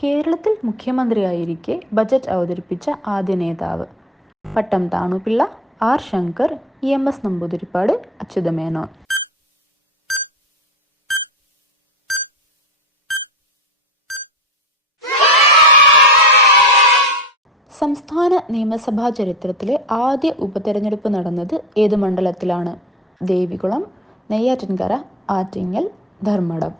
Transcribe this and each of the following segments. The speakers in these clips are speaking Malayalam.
കേരളത്തിൽ മുഖ്യമന്ത്രിയായിരിക്കെ ബജറ്റ് അവതരിപ്പിച്ച ആദ്യ നേതാവ്. പട്ടം താണുപിള്ള, ആർ ശങ്കർ, EMS നമ്പൂതിരിപ്പാട്, അച്യുതമേനോൻ. സംസ്ഥാന നിയമസഭാ ചരിത്രത്തിലെ ആദ്യ ഉപതെരഞ്ഞെടുപ്പ് നടന്നത് ഏത് മണ്ഡലത്തിലാണ്? ദേവികുളം, നെയ്യാറ്റിൻകര, ആറ്റിങ്ങൽ, ധർമ്മടം.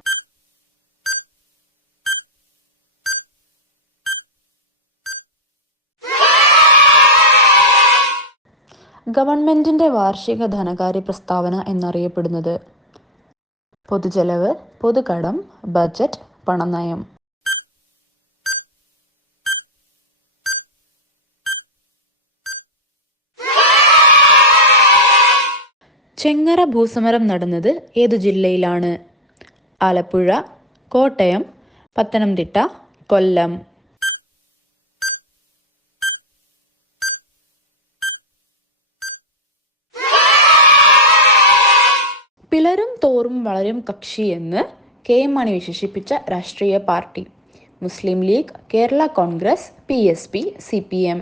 ഗവൺമെന്റിന്റെ വാർഷിക ധനകാര്യ പ്രസ്താവന എന്നറിയപ്പെടുന്നത്? പൊതുചെലവ്, പൊതുകടം, ബജറ്റ്, പണനയം. ചെങ്ങറ ഭൂസമരം നടന്നത് ഏതു ജില്ലയിലാണ്? ആലപ്പുഴ, കോട്ടയം, പത്തനംതിട്ട, കൊല്ലം. പിളരും തോറും വളരും കക്ഷി എന്ന് KM മാണി വിശേഷിപ്പിച്ച രാഷ്ട്രീയ പാർട്ടി? Muslim League, Kerala Congress, PSP, CPM.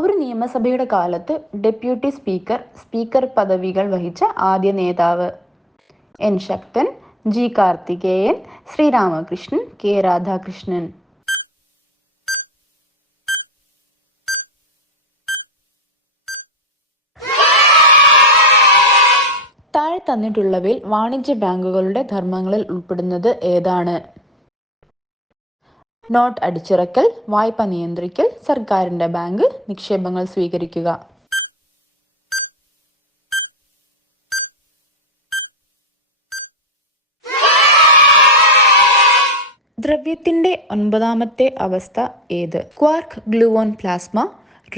ഒരു നിയമസഭയുടെ കാലത്ത് ഡെപ്യൂട്ടി സ്പീക്കർ, സ്പീക്കർ പദവികൾ വഹിച്ച ആദ്യ നേതാവ്? N. ശക്തൻ, G. കാർത്തികേയൻ, ശ്രീരാമകൃഷ്ണൻ, K. രാധാകൃഷ്ണൻ. താഴെ തന്നിട്ടുള്ളവയിൽ വാണിജ്യ ബാങ്കുകളുടെ ധർമ്മങ്ങളിൽ ഉൾപ്പെടുന്നത് ഏതാണ്? നോട്ട് അടിച്ചിറക്കൽ, വായ്പ നിയന്ത്രിക്കൽ, സർക്കാരിന്റെ ബാങ്ക്, നിക്ഷേപങ്ങൾ സ്വീകരിക്കുക. ദ്രവ്യത്തിന്റെ 9ാമത്തെ അവസ്ഥ ഏത്? Quark gluon plasma,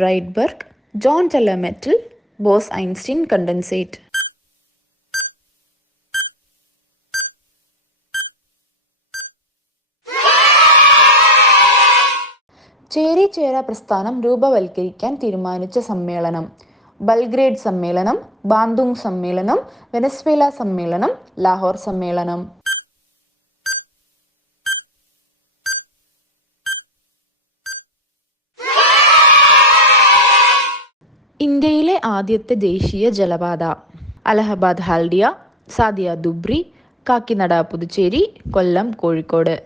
Rydberg, Jahn Teller metal, Bose Einstein condensate. ചേരിചേര പ്രസ്ഥാനം രൂപവൽക്കരിക്കാൻ തീരുമാനിച്ച സമ്മേളനം? ബൽഗ്രേഡ് സമ്മേളനം, ബാന്തുങ് സമ്മേളനം, വെനസ്വേല സമ്മേളനം, ലാഹോർ സമ്മേളനം. ഇന്ത്യയിലെ ആദ്യത്തെ ദേശീയ ജലപാത? അലഹബാദ് ഹാൽഡിയ, സാദിയ ദുബ്രി, കാക്കിനഡ പുതുച്ചേരി, കൊല്ലം കോഴിക്കോട്.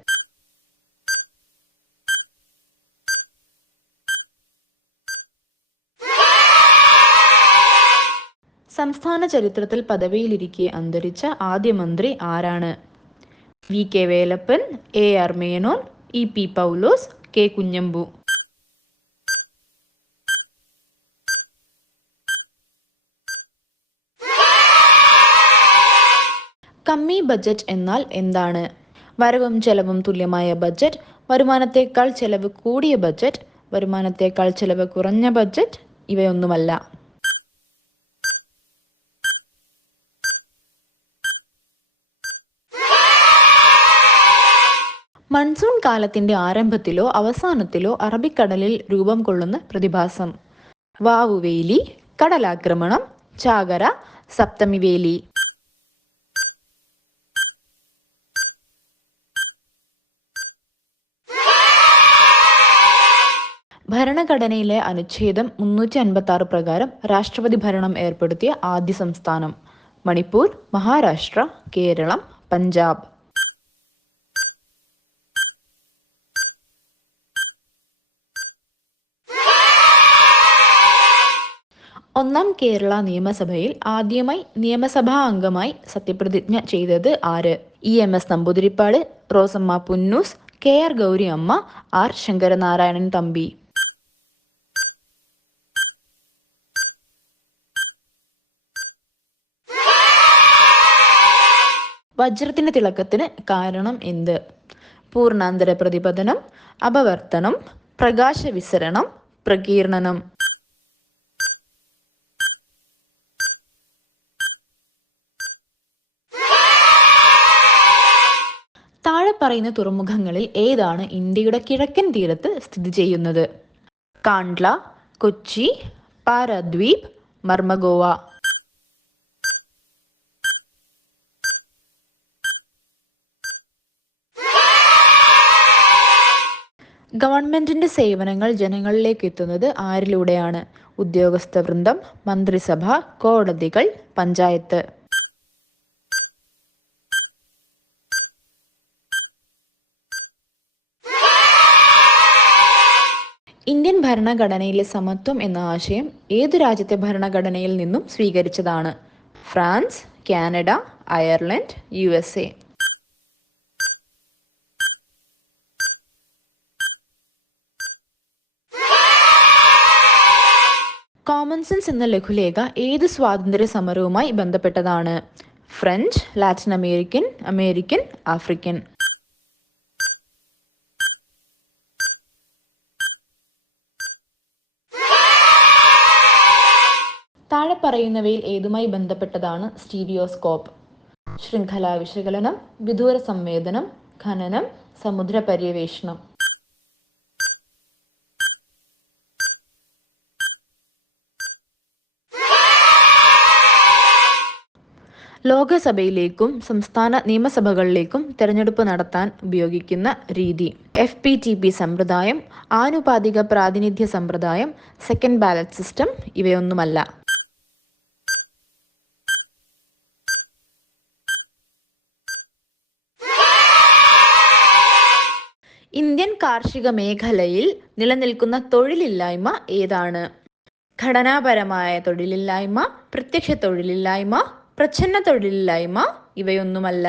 സംസ്ഥാന ചരിത്രത്തിൽ പദവിയിലിരിക്കെ അന്തരിച്ച ആദ്യ മന്ത്രി ആരാണ്? VK Velappan, AR Menon, EP പൗലോസ്, K കുഞ്ഞമ്പു. കമ്മി ബജറ്റ് എന്നാൽ എന്താണ്? വരവും ചെലവും തുല്യമായ ബജറ്റ്, വരുമാനത്തേക്കാൾ ചെലവ് കൂടിയ ബജറ്റ്, വരുമാനത്തേക്കാൾ ചെലവ് കുറഞ്ഞ ബജറ്റ്, ഇവയൊന്നുമല്ല. മൺസൂൺ കാലത്തിന്റെ ആരംഭത്തിലോ അവസാനത്തിലോ അറബിക്കടലിൽ രൂപം കൊള്ളുന്ന പ്രതിഭാസം? വാവുവേലി, കടലാക്രമണം, ചാകര, സപ്തമിവേലി. ഭരണഘടനയിലെ അനുച്ഛേദം 356 പ്രകാരം രാഷ്ട്രപതി ഭരണം ഏർപ്പെടുത്തിയ ആദ്യ സംസ്ഥാനം? മണിപ്പൂർ, മഹാരാഷ്ട്ര, കേരളം, പഞ്ചാബ്. ഒന്നാം കേരള നിയമസഭയിൽ ആദ്യമായി നിയമസഭാ അംഗമായി സത്യപ്രതിജ്ഞ ചെയ്തത് ആര്? EMS നമ്പൂതിരിപ്പാട്, റോസമ്മ പുന്നൂസ്, KR ഗൗരി അമ്മ, R ശങ്കരനാരായണൻ തമ്പി. വജ്രത്തിന്റെ തിളക്കത്തിന് കാരണം എന്ത്? പൂർണ്ണാന്തര പ്രതിപതനം, അപവർത്തനം, പ്രകാശ വിസരണം, പ്രകീർണനം. താഴെ പറയുന്ന തുറമുഖങ്ങളിൽ ഏതാണ് ഇന്ത്യയുടെ കിഴക്കൻ തീരത്ത് സ്ഥിതി ചെയ്യുന്നത്? കാണ്ട്ല, കൊച്ചി, പാരദ്വീപ്, മർമഗോവ. ഗവൺമെന്റിന്റെ സേവനങ്ങൾ ജനങ്ങളിലേക്ക് എത്തുന്നത് ആരിലൂടെയാണ്? ഉദ്യോഗസ്ഥ വൃന്ദം, മന്ത്രിസഭ, കോടതികൾ, പഞ്ചായത്ത്. ഇന്ത്യൻ ഭരണഘടനയിലെ സമത്വം എന്ന ആശയം ഏതു രാജ്യത്തെ ഭരണഘടനയിൽ നിന്നും സ്വീകരിച്ചതാണ്? France, Canada, Ireland, USA. Common sense എന്ന ലഘുലേഖ ഏത് സ്വാതന്ത്ര്യ സമരവുമായി ബന്ധപ്പെട്ടതാണ്? French, Latin American, American, African. താഴെ പറയുന്നവയിൽ ഏതുമായി ബന്ധപ്പെട്ടതാണ് സ്റ്റീരിയോസ്കോപ്പ്? ശൃംഖലാ വിശകലനം, വിദൂര സംവേദനം, ഖനനം, സമുദ്ര പര്യവേഷണം. ലോകസഭയിലേക്കും സംസ്ഥാന നിയമസഭകളിലേക്കും തെരഞ്ഞെടുപ്പ് നടത്താൻ ഉപയോഗിക്കുന്ന രീതി: FPTP സമ്പ്രദായം, ആനുപാതിക പ്രാതിനിധ്യ സമ്പ്രദായം, സെക്കൻഡ് ബാലറ്റ് സിസ്റ്റം. ഇവയൊന്നുമല്ല. ഇന്ത്യൻ കാർഷിക മേഖലയിൽ നിലനിൽക്കുന്ന തൊഴിലില്ലായ്മ ഏതാണ്? ഘടനാപരമായ തൊഴിലില്ലായ്മ, പ്രത്യക്ഷ തൊഴിലില്ലായ്മ, പ്രച്ഛന്ന തൊഴിലില്ലായ്മ. ഇവയൊന്നുമല്ല.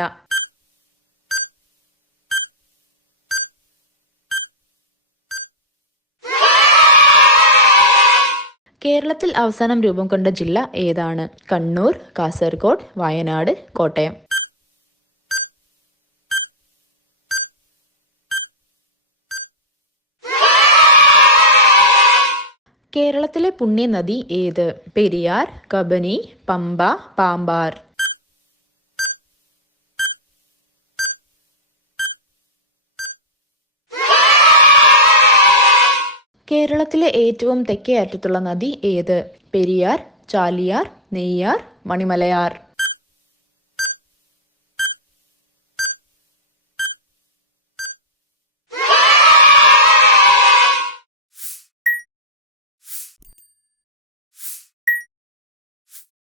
കേരളത്തിൽ അവസാനം രൂപം കൊണ്ട ജില്ല ഏതാണ്? കണ്ണൂർ, കാസർഗോഡ്, വയനാട്, കോട്ടയം. കേരളത്തിലെ പുണ്യനദി ഏത്? പെരിയാർ, കബനി, പമ്പ, പാമ്പാർ. കേരളത്തിലെ ഏറ്റവും തെക്കേ അറ്റത്തുള്ള നദി ഏത്? പെരിയാർ, ചാലിയാർ, നെയ്യാർ, മണിമലയാർ.